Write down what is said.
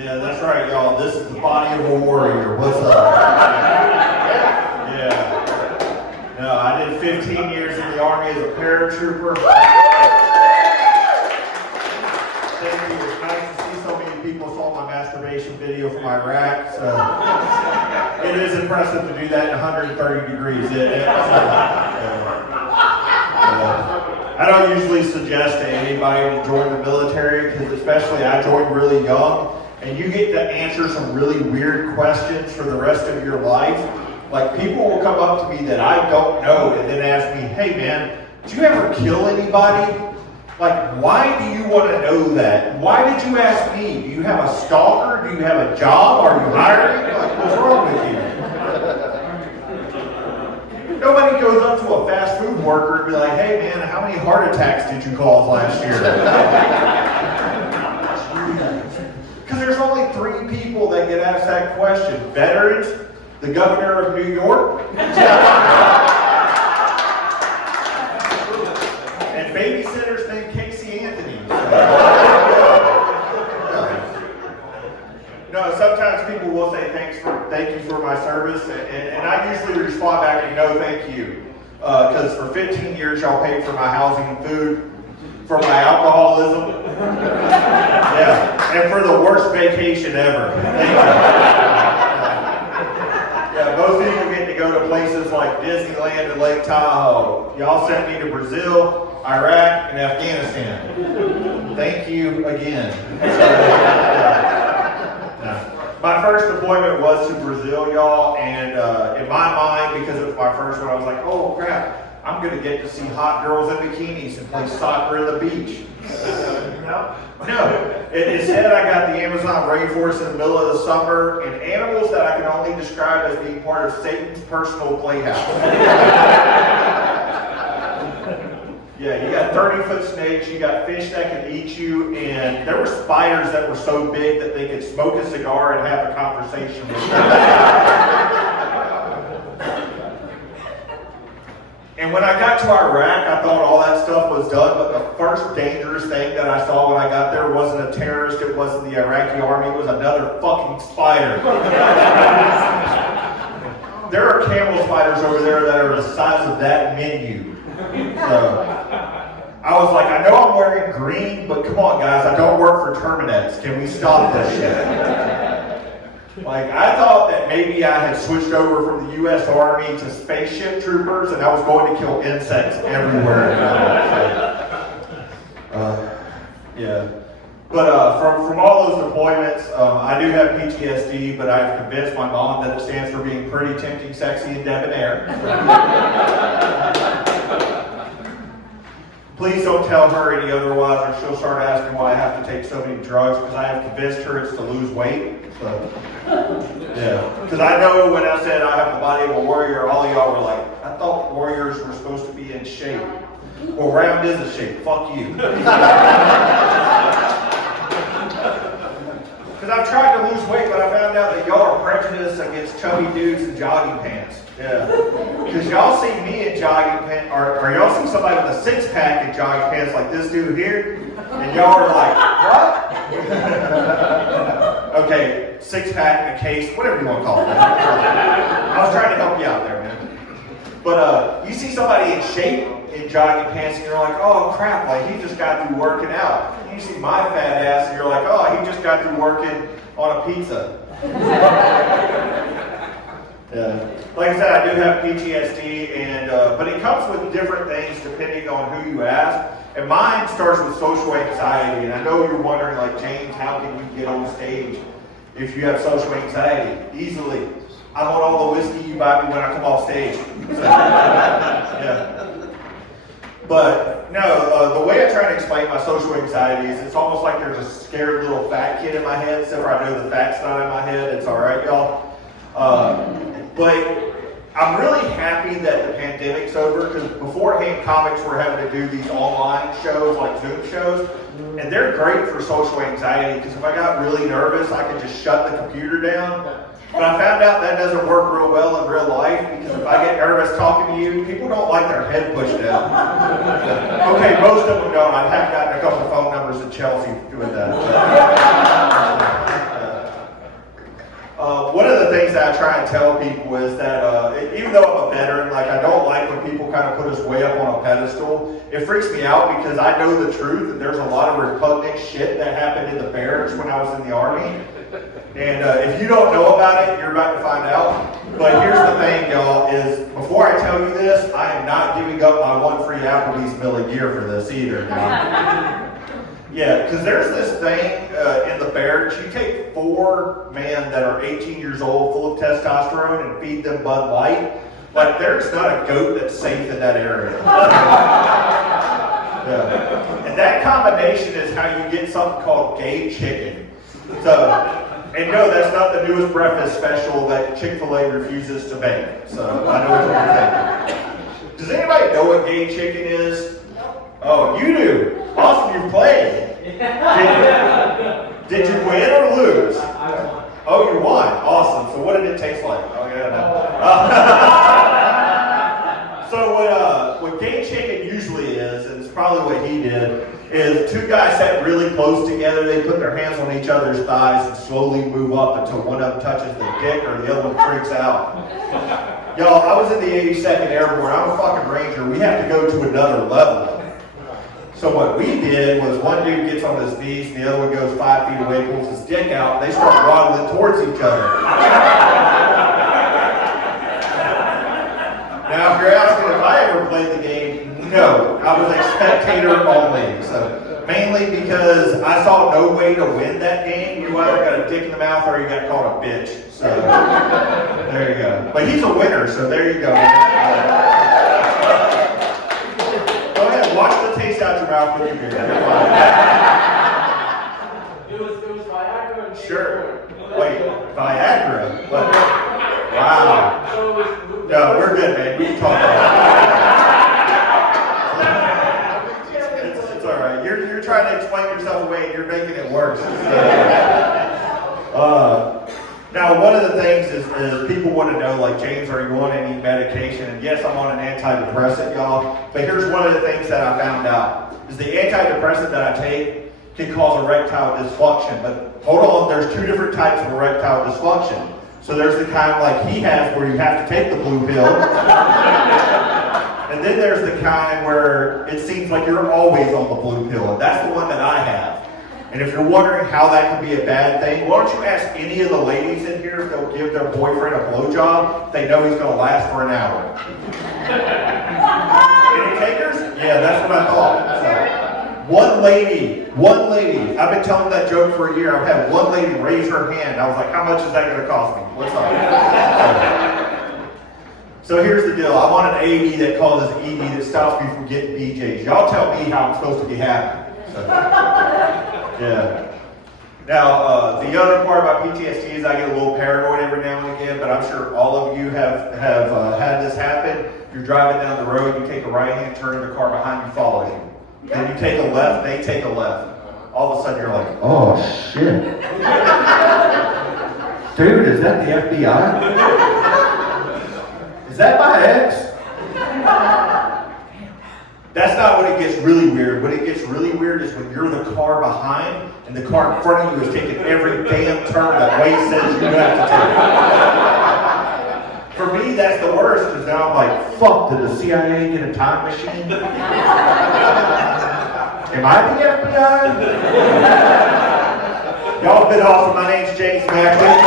Yeah, that's right, y'all. This is the body of a warrior. What's up? Yeah. No, I did 15 years in the Army as a paratrooper. Thank you. It's nice to see so many people saw my masturbation video from Iraq. So it is impressive to do that in 130 degrees. I don't usually suggest to anybody to join the military because especially I joined really young and you get to answer some really weird questions for the rest of your life. Like people will come up to me that I don't know and then ask me, hey man, did you ever kill anybody? Like, why do you want to know that? Why did you ask me? Do you have a stalker? Do you have a job? Are you hiring? Like, what's wrong with you? Nobody goes up to a fast food worker and be like, hey man, how many heart attacks did you cause last year? Because there's only 3 people that get asked that question. Veterans, the governor of New York, and babysitters named Casey Anthony. No, sometimes people will say thank you for my service, and I usually respond back with no thank you. Because for 15 years y'all paid for my housing and food, for my alcoholism, yeah, and for the worst vacation ever. Thank you. Yeah, most people get to go to places like Disneyland and Lake Tahoe. Y'all sent me to Brazil, Iraq, and Afghanistan. Thank you again. My first deployment was to Brazil, y'all, and in my mind, because it was my first one, I was like, oh crap, I'm going to get to see hot girls in bikinis and play soccer at the beach. No. Instead, I got the Amazon rainforest in the middle of the summer and animals that I can only describe as being part of Satan's personal playhouse. Yeah, you got 30-foot snakes, you got fish that can eat you, and there were spiders that were so big that they could smoke a cigar and have a conversation with them. And when I got to Iraq, I thought all that stuff was done, but the first dangerous thing that I saw when I got there wasn't a terrorist, it wasn't the Iraqi army, it was another fucking spider. There are camel spiders over there that are the size of that menu. So, I was like, I know I'm wearing green, but come on guys, I don't work for Terminex. Can we stop this shit? Like, I thought that maybe I had switched over from the U.S. Army to spaceship troopers and I was going to kill insects everywhere. Yeah. But from all those deployments, I do have PTSD, but I've convinced my mom that it stands for being pretty, tempting, sexy, and debonair. Please don't tell her any otherwise, or she'll start asking why I have to take so many drugs, because I have convinced her it's to lose weight. So, yeah. Because I know when I said I have the body of a warrior, all of y'all were like, I thought warriors were supposed to be in shape. Well, round is a shape. Fuck you. Because I've tried to lose weight, but I found out that y'all are prejudiced against chubby dudes in jogging pants. Yeah. Because y'all see me in jogging pants, or y'all see somebody with a six-pack in jogging pants like this dude here, and y'all are like, what? Okay, six-pack in a case, whatever you want to call it. I was trying to help you out there, man. But you see somebody in shape in jogging pants, and you're like, oh crap, like he just got through working out. And you see my fat ass, and you're like, oh, he just got through working on a pizza. Yeah. Like I said, I do have PTSD, and but it comes with different things depending on who you ask. And mine starts with social anxiety. And I know you're wondering, like, James, how can you get on stage if you have social anxiety? Easily. I want all the whiskey you buy me when I come off stage. So, yeah. But no, the way I try to explain my social anxiety is it's almost like there's a scared little fat kid in my head, except for I know the fat's not in my head. It's all right, y'all. But I'm really happy that the pandemic's over, because beforehand comics were having to do these online shows like Zoom shows, and they're great for social anxiety, because if I got really nervous, I could just shut the computer down. But I found out that doesn't work real well in real life, because if I get nervous talking to you, people don't like their head pushed down. Okay, most of them don't. I have gotten a couple phone numbers in Chelsea doing that. try and tell people is that even though I'm a veteran, like I don't like when people kind of put us way up on a pedestal. It freaks me out because I know the truth, and there's a lot of repugnant shit that happened in the barracks when I was in the Army. And if you don't know about it, you're about to find out. But here's the thing, y'all, is before I tell you this, I am not giving up my one free Applebee's meal a year for this either. Yeah, because there's this thing in the barracks. You take 4 men that are 18 years old, full of testosterone, and feed them Bud Light. Like, there's not a goat that's safe in that area. Yeah. And that combination is how you get something called gay chicken. So, and no, that's not the newest breakfast special that Chick-fil-A refuses to make. So, I know what you're thinking. Does anybody know what gay chicken is? Oh, you do. Awesome, you played. Did you win or lose? I won. Oh, you won. Awesome. So what did it taste like? Oh, yeah, no. So what gay chicken usually is, and it's probably what he did, is 2 guys sat really close together. They put their hands on each other's thighs and slowly move up until one of them touches the dick or the other one freaks out. Y'all, I was in the 82nd Airborne. I'm a fucking Ranger. We have to go to another level. So what we did was one dude gets on his knees and the other one goes 5 feet away, pulls his dick out, and they start waddling towards each other. Now, if you're asking if I ever played the game, no. I was a spectator only. So mainly because I saw no way to win that game. You either got a dick in the mouth or you got called a bitch. So there you go. But he's a winner, so there you go. Go ahead, watch the taste out your mouth with your beer. It was Viagra and Sure. Wait, Viagra? What? Wow. No, we're good, man. We can talk about it. It's all right. You're trying to explain yourself away, and you're making it worse. Now, one of the things is people want to know, like, James, are you on any medication? And yes, I'm on an antidepressant, y'all. But here's one of the things that I found out, is the antidepressant that I take can cause erectile dysfunction. But hold on, there's 2 different types of erectile dysfunction. So there's the kind like he has where you have to take the blue pill. And then there's the kind where it seems like you're always on the blue pill. And that's the one that I have. And if you're wondering how that could be a bad thing, why don't you ask any of the ladies in here if they'll give their boyfriend a blowjob? They know he's going to last for an hour. Any takers? Yeah, that's what I thought. So, one lady. I've been telling that joke for a year. I've had one lady raise her hand. I was like, how much is that going to cost me? What's up? So here's the deal. I'm on an AED that causes ED that stops me from getting BJs. Y'all tell me how I'm supposed to be happy. So, yeah. Now, the other part about PTSD is I get a little paranoid every now and again, but I'm sure all of you have had this happen. You're driving down the road, you take a right-hand turn, the car behind you follows you. Then you take a left, they take a left. All of a sudden you're like, oh shit. Dude, is that the FBI? Is that my ex? That's not when it gets really weird. When it gets really weird is when you're the car behind and the car in front of you is taking every damn turn that Waze says you have to take. For me, that's the worst because now I'm like, fuck, did the CIA get a time machine? Am I the FBI? Y'all have been awesome. My name's James Macklin.